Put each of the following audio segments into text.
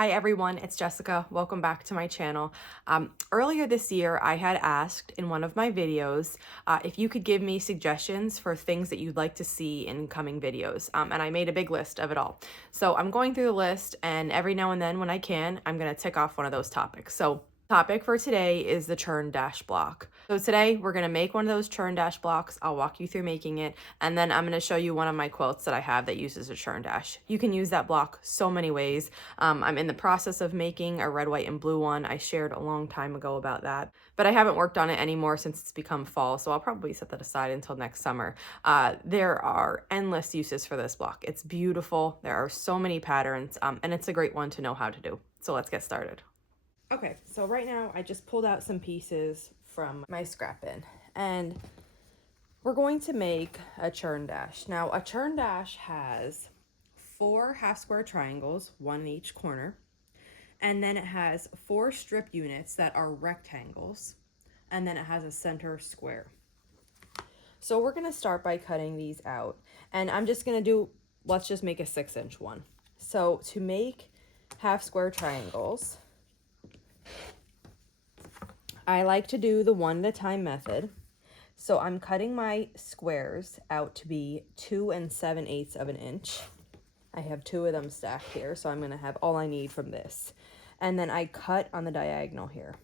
Hi everyone, it's Jessica. Welcome back to my channel. Earlier this year, I had asked in one of my videos if you could give me suggestions for things that you'd like to see in coming videos, and I made a big list of it all. So I'm going through the list, and every now and then when I can, I'm going to tick off one of those topics. So topic for today is the churn dash block. So today we're going to make one of those churn dash blocks. I'll walk you through making it, and then I'm going to show you one of my quilts that I have that uses a churn dash. You can use that block so many ways. I'm in the process of making a red, white, and blue one. I shared a long time ago about that, but I haven't worked on it anymore since it's become fall, so I'll probably set that aside until next summer. There are endless uses for this block. It's beautiful. There are so many patterns, and it's a great one to know how to do. So let's get started. Okay, so right now I just pulled out some pieces from my scrap bin, and we're going to make a churn dash. Now, a churn dash has 4 half square triangles, one in each corner, and then it has 4 strip units that are rectangles, and then it has a center square. So we're going to start by cutting these out, and I'm just going to do, let's just make a 6-inch one. So to make half square triangles, I like to do the 1 at a time method. So I'm cutting my squares out to be 2 7/8 of an inch. I have 2 of them stacked here, so I'm going to have all I need from this. And then I cut on the diagonal here.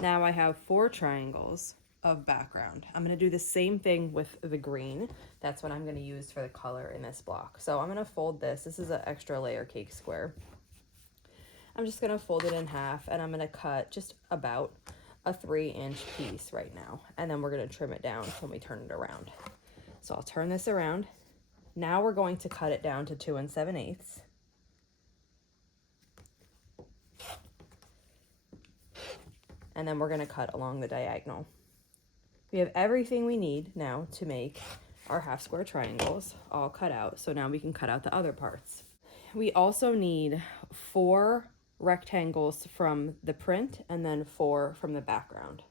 Now I have 4 triangles of background. I'm going to do the same thing with the green. That's what I'm going to use for the color in this block. So I'm going to fold this. This is an extra layer cake square. I'm just going to fold it in half, and I'm going to cut just about a 3-inch piece right now. And then we're going to trim it down when we turn it around. So I'll turn this around. Now we're going to cut it down to 2 7/8. And then we're going to cut along the diagonal. We have everything we need now to make our half square triangles all cut out. So now we can cut out the other parts. We also need 4 rectangles from the print and then 4 from the background.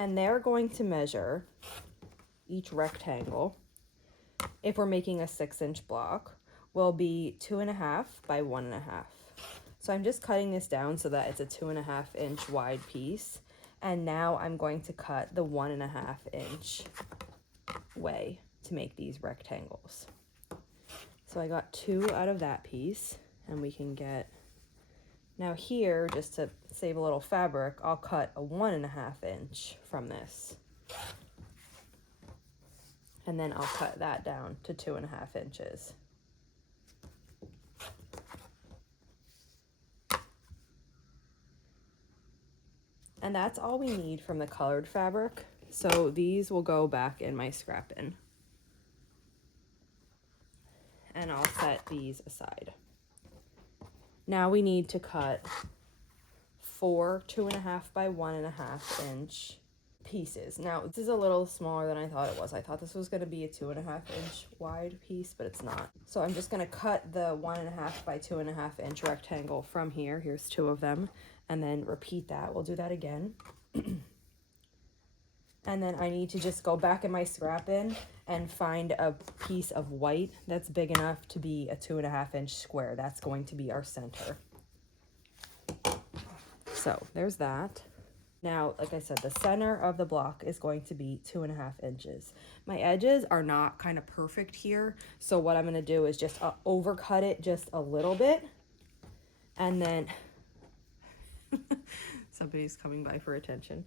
And they're going to measure each rectangle, if we're making a 6-inch block, will be 2.5 by 1.5. So I'm just cutting this down so that it's a 2.5-inch wide piece. And now I'm going to cut the 1.5-inch way to make these rectangles. So I got 2 out of that piece, and we can get, now here, just to save a little fabric, I'll cut a 1.5-inch from this. And then I'll cut that down to 2.5 inches. And that's all we need from the colored fabric. So these will go back in my scrap bin. And I'll set these aside. Now we need to cut 4 2.5 by 1.5 inch pieces. Now this is a little smaller than I thought it was. I thought this was going to be a 2.5-inch wide piece, but it's not. So I'm just going to cut the 1.5 by 2.5 inch rectangle from here. Here's 2 of them. And then repeat that. We'll do that again. And then I need to just go back in my scrap bin and find a piece of white that's big enough to be a 2.5-inch square. That's going to be our center. So there's that. Now, like I said, the center of the block is going to be 2.5 inches. My edges are not kind of perfect here. So what I'm going to do is just overcut it just a little bit. And then somebody's coming by for attention.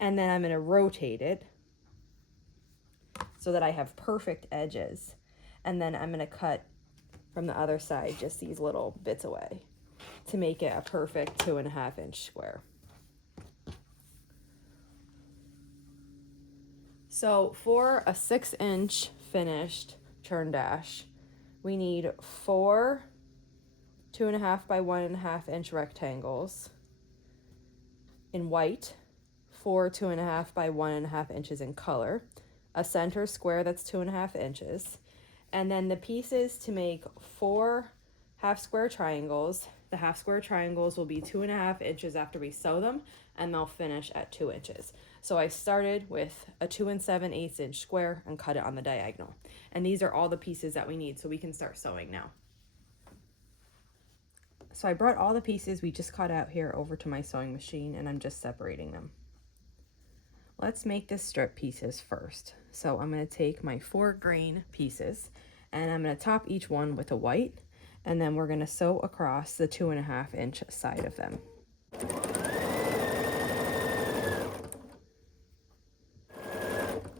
And then I'm going to rotate it so that I have perfect edges. And then I'm going to cut from the other side just these little bits away to make it a perfect 2.5-inch square. So for a 6-inch finished churn dash, we need 4 2.5 by 1.5-inch rectangles in white, 4 2.5 by 1.5 inches in color, a center square that's 2.5 inches, and then the pieces to make 4 half square triangles. The half square triangles will be 2.5 inches after we sew them, and they'll finish at 2 inches. So I started with a 2 7/8 inch square and cut it on the diagonal. And these are all the pieces that we need, so we can start sewing now. So I brought all the pieces we just cut out here over to my sewing machine, and I'm just separating them. Let's make the strip pieces first. So I'm going to take my 4 green pieces and I'm going to top each one with a white, and then we're going to sew across the 2.5 inch side of them.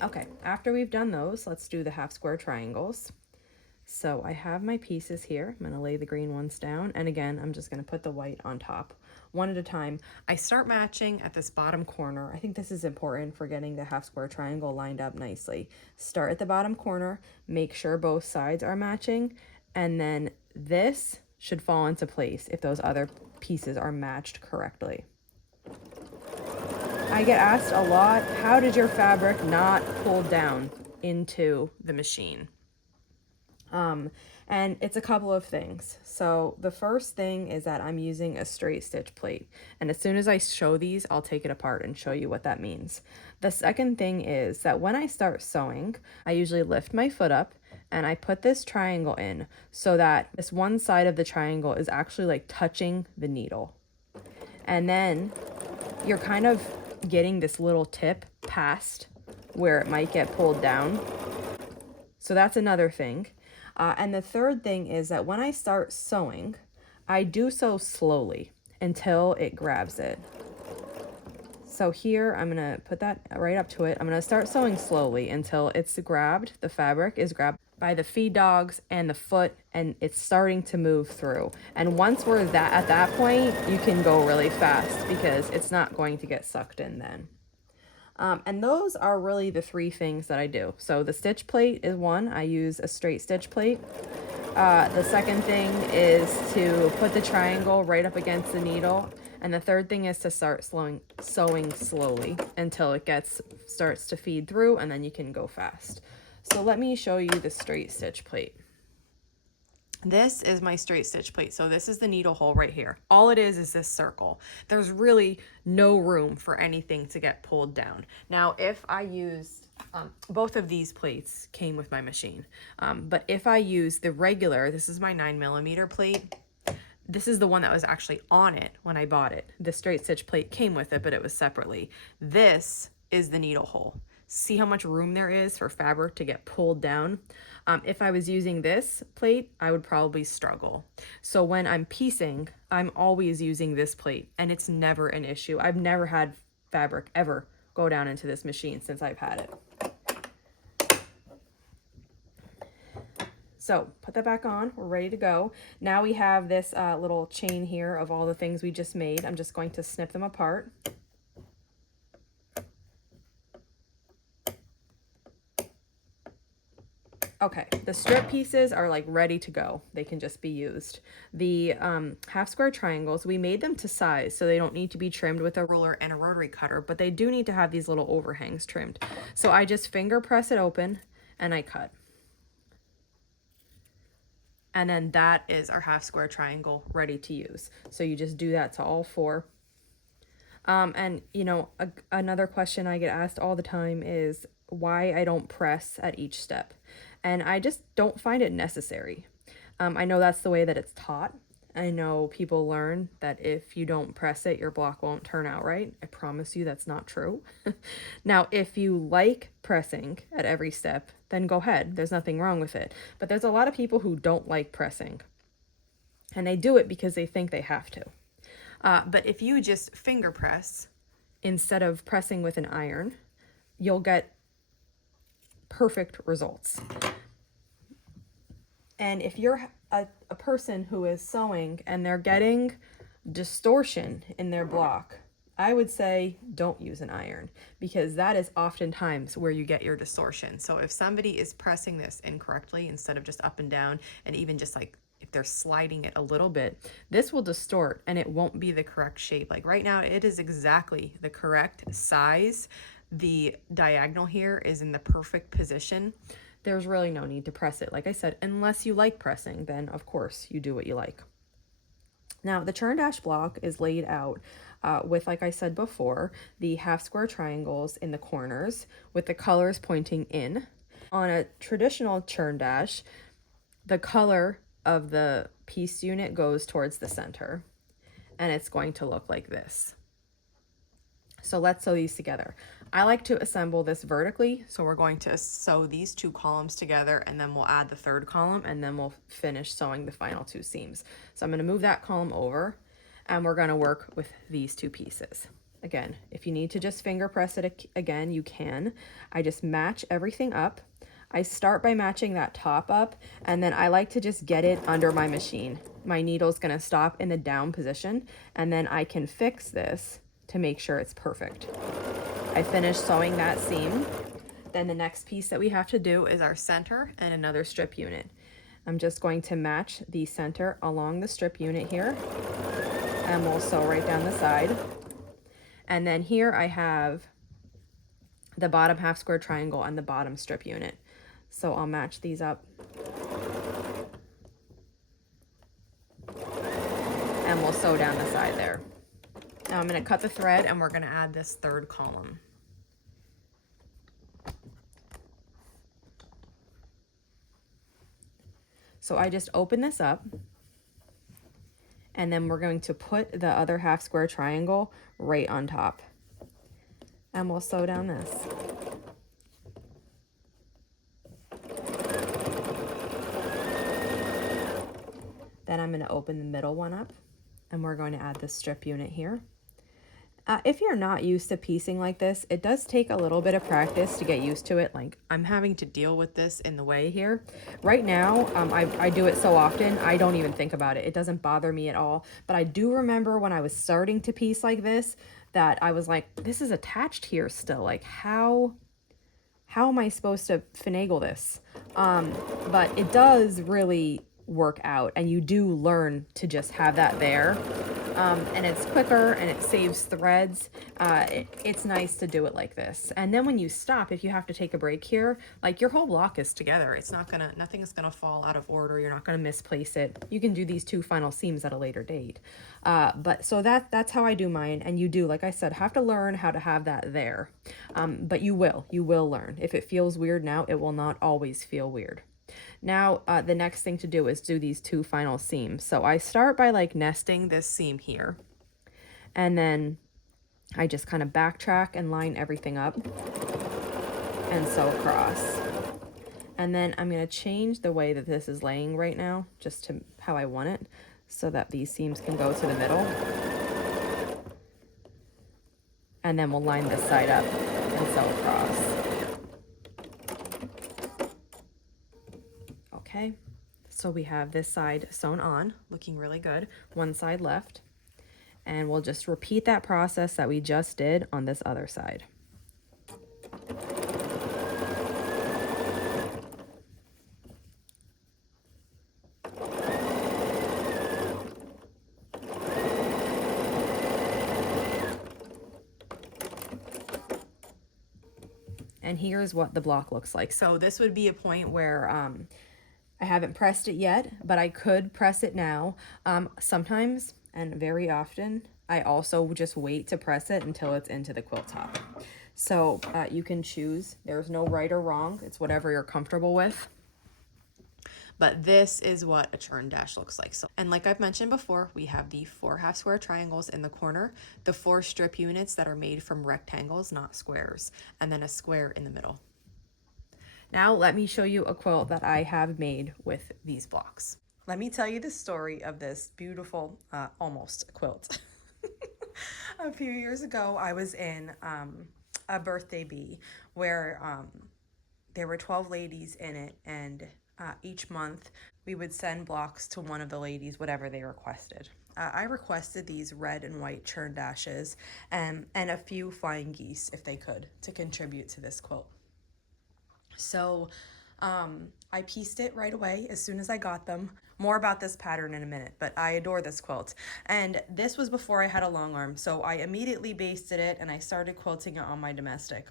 Okay, after we've done those, let's do the half square triangles. So I have my pieces here. I'm going to lay the green ones down, and again, I'm just going to put the white on top, one at a time. I start matching at this bottom corner. I think this is important for getting the half square triangle lined up nicely. Start at the bottom corner, make sure both sides are matching, and then this should fall into place if those other pieces are matched correctly. I get asked a lot, how did your fabric not pull down into the machine? And it's a couple of things. So the first thing is that I'm using a straight stitch plate. And as soon as I show these, I'll take it apart and show you what that means. The second thing is that when I start sewing, I usually lift my foot up and I put this triangle in so that this one side of the triangle is actually like touching the needle. And then you're kind of getting this little tip past where it might get pulled down. So that's another thing. And the third thing is that when I start sewing, I do so slowly until it grabs it. So here, I'm gonna put that right up to it. I'm gonna start sewing slowly until it's grabbed, the fabric is grabbed by the feed dogs and the foot, and it's starting to move through. And once we're at that point, you can go really fast because it's not going to get sucked in then. And those are really the 3 things that I do. So the stitch plate is one. I use a straight stitch plate. The second thing is to put the triangle right up against the needle. And the third thing is to start sewing slowly until it starts to feed through, and then you can go fast. So let me show you the straight stitch plate. This is my straight stitch plate. So this is the needle hole right here. All it is this circle. There's really no room for anything to get pulled down. Now, if I used, both of these plates came with my machine, but if I use the regular, this is my 9mm plate. This is the one that was actually on it when I bought it. The straight stitch plate came with it, but it was separately. This is the needle hole. See how much room there is for fabric to get pulled down? If I was using this plate, I would probably struggle. So when I'm piecing, I'm always using this plate, and it's never an issue. I've never had fabric ever go down into this machine since I've had it. So put that back on, we're ready to go. Now we have this little chain here of all the things we just made. I'm just going to snip them apart. Okay, the strip pieces are like ready to go. They can just be used. The half square triangles, we made them to size, so they don't need to be trimmed with a ruler and a rotary cutter, but they do need to have these little overhangs trimmed. So I just finger press it open and I cut. And then that is our half square triangle ready to use. So you just do that to all 4. And you know, another question I get asked all the time is why I don't press at each step. And I just don't find it necessary. I know that's the way that it's taught. I know people learn that if you don't press it, your block won't turn out right. I promise you that's not true. Now, if you like pressing at every step, then go ahead. There's nothing wrong with it. But there's a lot of people who don't like pressing. And they do it because they think they have to. But if you just finger press instead of pressing with an iron, you'll get perfect results. And if you're a person who is sewing and they're getting distortion in their block, I would say don't use an iron, because that is oftentimes where you get your distortion. So if somebody is pressing this incorrectly instead of just up and down, and even just like if they're sliding it a little bit, this will distort and it won't be the correct shape. Like right now, it is exactly the correct size. The diagonal here is in the perfect position. There's really no need to press it. Like I said, unless you like pressing, then of course you do what you like. Now the churn dash block is laid out with, like I said before, the half square triangles in the corners with the colors pointing in. On a traditional churn dash, the color of the piece unit goes towards the center, and it's going to look like this. So let's sew these together. I like to assemble this vertically, so we're going to sew these two columns together, and then we'll add the third column, and then we'll finish sewing the final two seams. So I'm going to move that column over, and we're going to work with these two pieces. Again, if you need to just finger press it again, you can. I just match everything up. I start by matching that top up, and then I like to just get it under my machine. My needle's going to stop in the down position, and then I can fix this to make sure it's perfect. I finished sewing that seam. Then the next piece that we have to do is our center and another strip unit. I'm just going to match the center along the strip unit here, and we'll sew right down the side. And then here I have the bottom half square triangle and the bottom strip unit. So I'll match these up. And we'll sew down the side there. Now I'm going to cut the thread, and we're going to add this third column. So I just open this up, and then we're going to put the other half square triangle right on top. And we'll sew down this. Then I'm going to open the middle one up, and we're going to add the strip unit here. If you're not used to piecing like this, it does take a little bit of practice to get used to it. Like, I'm having to deal with this in the way here. Right now, I do it so often, I don't even think about it. It doesn't bother me at all. But I do remember when I was starting to piece like this, that I was like, this is attached here still. Like, how am I supposed to finagle this? But it does really work out, and you do learn to just have that there. And it's quicker, and it saves threads. It's nice to do it like this. And then when you stop, if you have to take a break here, like, your whole block is together. It's not gonna, nothing's gonna fall out of order. You're not gonna misplace it. You can do these two final seams at a later date. But so that's how I do mine. And you do, like I said, have to learn how to have that there. But you will learn. If it feels weird now, it will not always feel weird. Now, the next thing to do is do these two final seams. So I start by like nesting this seam here, and then I just kind of backtrack and line everything up and sew across. And then I'm going to change the way that this is laying right now, just to how I want it, so that these seams can go to the middle. And then we'll line this side up and sew across. Okay, so we have this side sewn on, looking really good, one side left, and we'll just repeat that process that we just did on this other side. And here's what the block looks like. So this would be a point where I haven't pressed it yet, but I could press it now. Sometimes, and very often, I also just wait to press it until it's into the quilt top. So you can choose. There's no right or wrong. It's whatever you're comfortable with. But this is what a churn dash looks like. So, and like I've mentioned before, we have the 4 half square triangles in the corner, the 4 strip units that are made from rectangles, not squares, and then a square in the middle. Now let me show you a quilt that I have made with these blocks. Let me tell you the story of this beautiful, almost quilt. A few years ago, I was in a birthday bee where there were 12 ladies in it, and each month we would send blocks to one of the ladies, whatever they requested. I requested these red and white churn dashes and a few flying geese, if they could, to contribute to this quilt. So I pieced it right away as soon as I got them. More about this pattern in a minute, but I adore this quilt. And this was before I had a long arm, so I immediately basted it and I started quilting it on my domestic.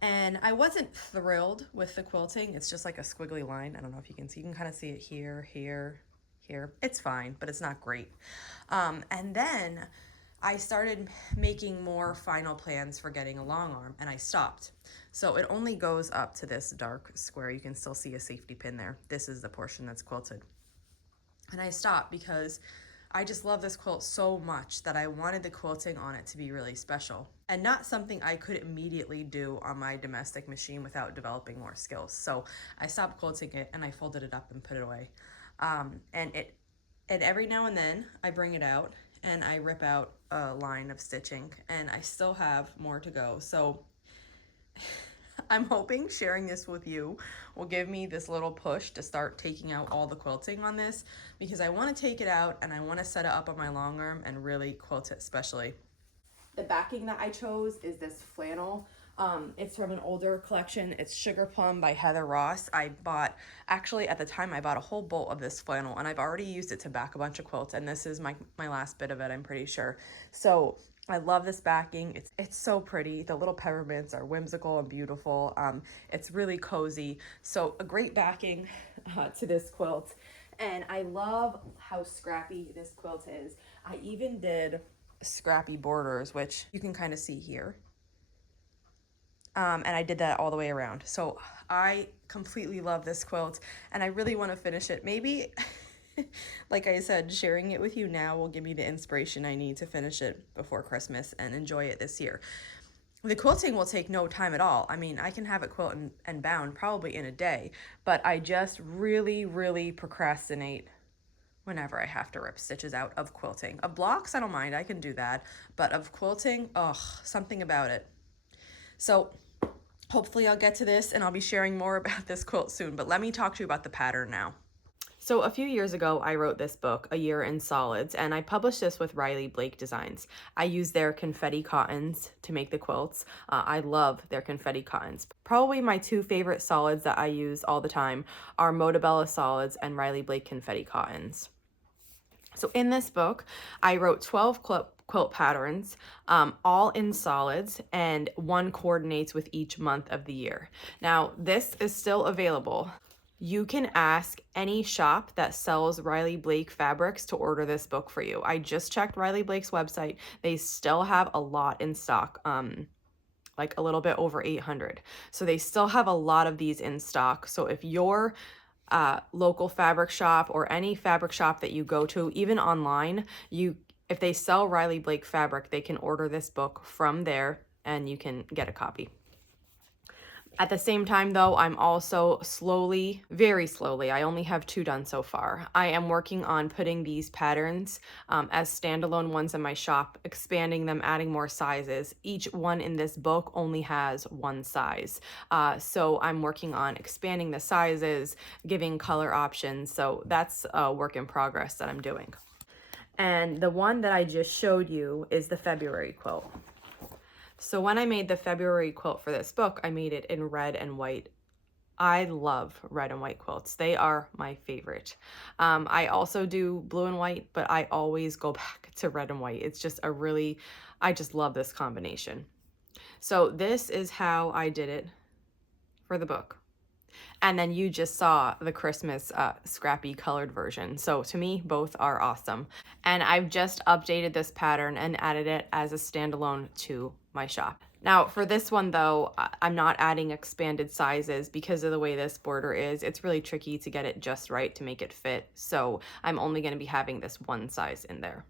And I wasn't thrilled with the quilting. It's just like a squiggly line. I don't know if you can see. You can kind of see it here, here, here. It's fine, but it's not great. And then I started making more final plans for getting a long arm, and I stopped. So it only goes up to this dark square. You can still see a safety pin there. This is the portion that's quilted. And I stopped because I just love this quilt so much that I wanted the quilting on it to be really special and not something I could immediately do on my domestic machine without developing more skills. So I stopped quilting it and I folded it up and put it away. And every now and then I bring it out and I rip out a line of stitching, and I still have more to go. So I'm hoping sharing this with you will give me this little push to start taking out all the quilting on this, because I want to take it out and I want to set it up on my long arm and really quilt it especially. The backing that I chose is this flannel. It's from an older collection. It's Sugar Plum by Heather Ross. I bought, actually at the time I bought a whole bolt of this flannel, and I've already used it to back a bunch of quilts, and this is my last bit of it, I'm pretty sure. So I love this backing. It's so pretty. The little peppermints are whimsical and beautiful. It's really cozy. So a great backing to this quilt. And I love how scrappy this quilt is. I even did scrappy borders, which you can kind of see here. And I did that all the way around. So I completely love this quilt, and I really want to finish it. Maybe, like I said, sharing it with you now will give me the inspiration I need to finish it before Christmas and enjoy it this year. The quilting will take no time at all. I mean, I can have it quilt and bound probably in a day, but I just really, really procrastinate whenever I have to rip stitches out of quilting. Of blocks, I don't mind, I can do that, but of quilting, ugh, something about it. So hopefully I'll get to this and I'll be sharing more about this quilt soon, but let me talk to you about the pattern now. So a few years ago, I wrote this book, A Year in Solids, and I published this with Riley Blake Designs. I used their confetti cottons to make the quilts. I love their confetti cottons. Probably my two favorite solids that I use all the time are Motabella solids and Riley Blake confetti cottons. So in this book, I wrote 12 quilt patterns, all in solids, and one coordinates with each month of the year. Now, this is still available. You can ask any shop that sells Riley Blake fabrics to order this book for you. I just checked Riley Blake's website. They still have a lot in stock, like a little bit over 800. So they still have a lot of these in stock. So if your local fabric shop or any fabric shop that you go to, even online, if they sell Riley Blake fabric, they can order this book from there and you can get a copy. At the same time, though, I'm also slowly, very slowly, I only have 2 done so far. I am working on putting these patterns as standalone ones in my shop, expanding them, adding more sizes. Each one in this book only has 1 size. So I'm working on expanding the sizes, giving color options. So that's a work in progress that I'm doing. And the one that I just showed you is the February quilt. So when I made the February quilt for this book, I made it in red and white. I love red and white quilts. They are my favorite. I also do blue and white, but I always go back to red and white. It's just I just love this combination. So this is how I did it for the book. And then you just saw the Christmas scrappy colored version. So to me, both are awesome. And I've just updated this pattern and added it as a standalone to my shop. Now for this one though, I'm not adding expanded sizes because of the way this border is. It's really tricky to get it just right to make it fit. So I'm only going to be having this 1 size in there.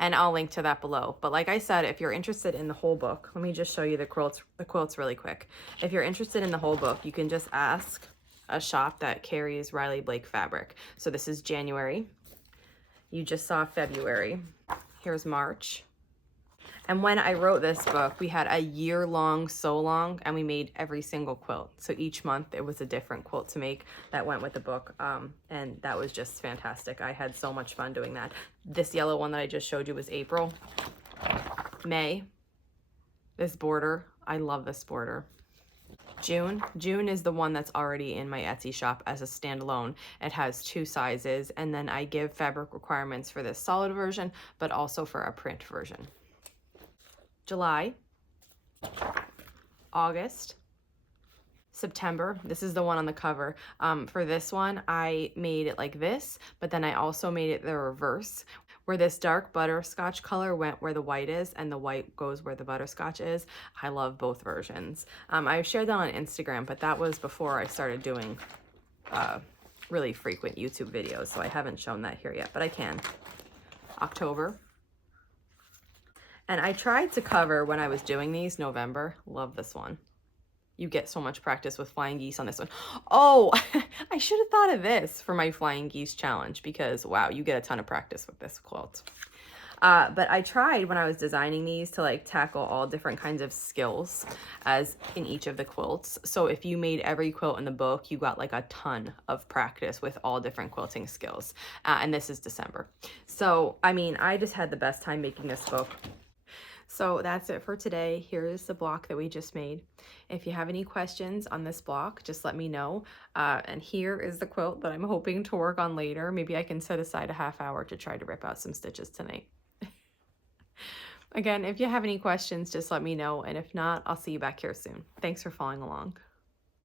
And I'll link to that below. But like I said, if you're interested in the whole book, let me just show you the quilts really quick. If you're interested in the whole book, you can just ask a shop that carries Riley Blake fabric. So this is January. You just saw February. Here's March. And when I wrote this book, we had a year-long sew-along, and we made every single quilt. So each month it was a different quilt to make that went with the book, and that was just fantastic. I had so much fun doing that. This yellow one that I just showed you was April. May, this border, I love this border. June is the one that's already in my Etsy shop as a standalone. It has 2 sizes, and then I give fabric requirements for this solid version, but also for a print version. July, August, September. This is the one on the cover. For this one, I made it like this, but then I also made it the reverse, where this dark butterscotch color went where the white is and the white goes where the butterscotch is. I love both versions. I've shared that on Instagram, but that was before I started doing really frequent YouTube videos, so I haven't shown that here yet, but I can. October. And I tried to cover when I was doing these November. Love this one. You get so much practice with flying geese on this one. Oh, I should have thought of this for my flying geese challenge because wow, you get a ton of practice with this quilt. But I tried when I was designing these to like tackle all different kinds of skills as in each of the quilts. So if you made every quilt in the book, you got like a ton of practice with all different quilting skills. And this is December. So, I mean, I just had the best time making this book. So that's it for today. Here's the block that we just made. If you have any questions on this block, just let me know. And here is the quilt that I'm hoping to work on later. Maybe I can set aside a half hour to try to rip out some stitches tonight. Again, if you have any questions, just let me know. And if not, I'll see you back here soon. Thanks for following along.